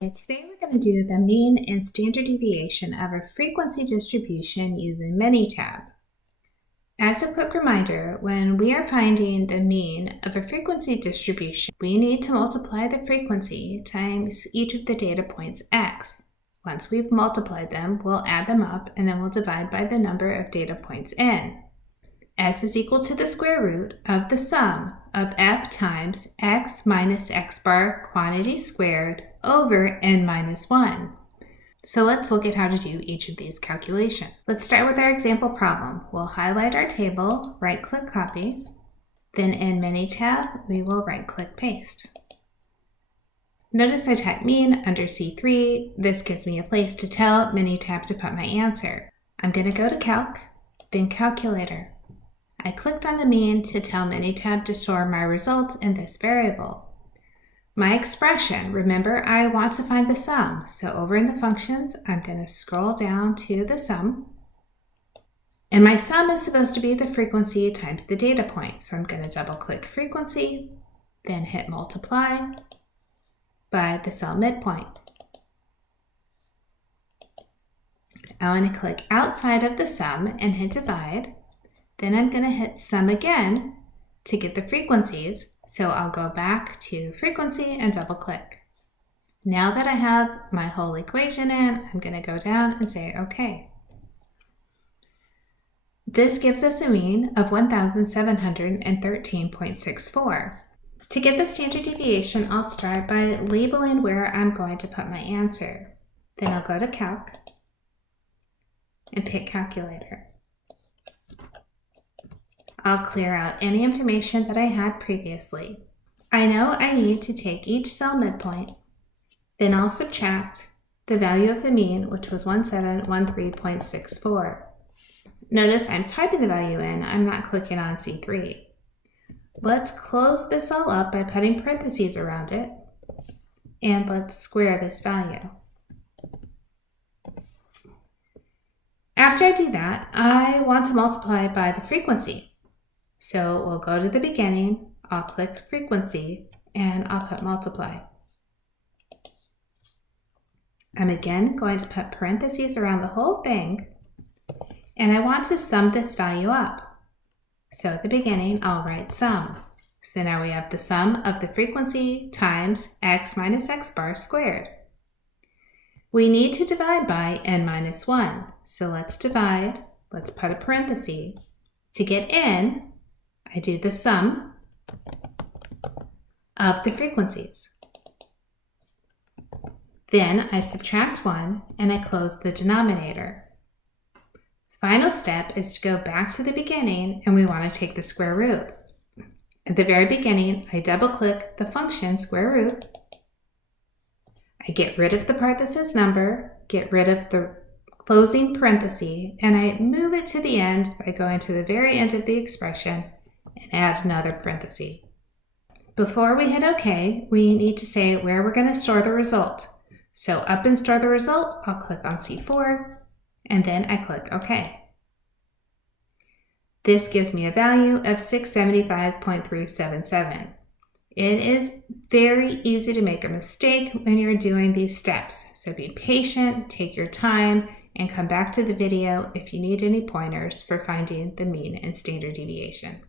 Today we're going to do the mean and standard deviation of a frequency distribution using Minitab. As a quick reminder, when we are finding the mean of a frequency distribution, we need to multiply the frequency times each of the data points x. Once we've multiplied them, we'll add them up and then we'll divide by the number of data points n. S is equal to the square root of the sum of f times x minus x bar quantity squared over n minus 1. So let's look at how to do each of these calculations. Let's start with our example problem. We'll highlight our table, right-click copy, then in Minitab, we will right-click paste. Notice I type mean under C3. This gives me a place to tell Minitab to put my answer. I'm going to go to Calc, then Calculator. I clicked on the mean to tell Minitab to store my results in this variable. My expression, remember I want to find the sum, so over in the functions, I'm going to scroll down to the sum. And my sum is supposed to be the frequency times the data point, so I'm going to double click frequency, then hit multiply by the cell midpoint. I want to click outside of the sum and hit divide. Then I'm going to hit sum again to get the frequencies. So I'll go back to frequency and double click. Now that I have my whole equation in, I'm going to go down and say OK. This gives us a mean of 1,713.64. To get the standard deviation, I'll start by labeling where I'm going to put my answer. Then I'll go to Calc and pick Calculator. I'll clear out any information that I had previously. I know I need to take each cell midpoint, then I'll subtract the value of the mean, which was 1713.64. Notice I'm typing the value in, I'm not clicking on C3. Let's close this all up by putting parentheses around it, and let's square this value. After I do that, I want to multiply by the frequency. So we'll go to the beginning, I'll click frequency, and I'll put multiply. I'm again going to put parentheses around the whole thing, and I want to sum this value up. So at the beginning, I'll write sum. So now we have the sum of the frequency times x minus x bar squared. We need to divide by n minus 1. So let's divide, let's put a parenthesis. To get n, I do the sum of the frequencies. Then I subtract 1 and I close the denominator. Final step is to go back to the beginning and we want to take the square root. At the very beginning, I double click the function square root. I get rid of the part that says number, get rid of the closing parenthesis, and I move it to the end by going to the very end of the expression and add another parenthesis. Before we hit OK, we need to say where we're going to store the result. So up and store the result, I'll click on C4, and then I click OK. This gives me a value of 675.377. It is very easy to make a mistake when you're doing these steps, so be patient, take your time, and come back to the video if you need any pointers for finding the mean and standard deviation.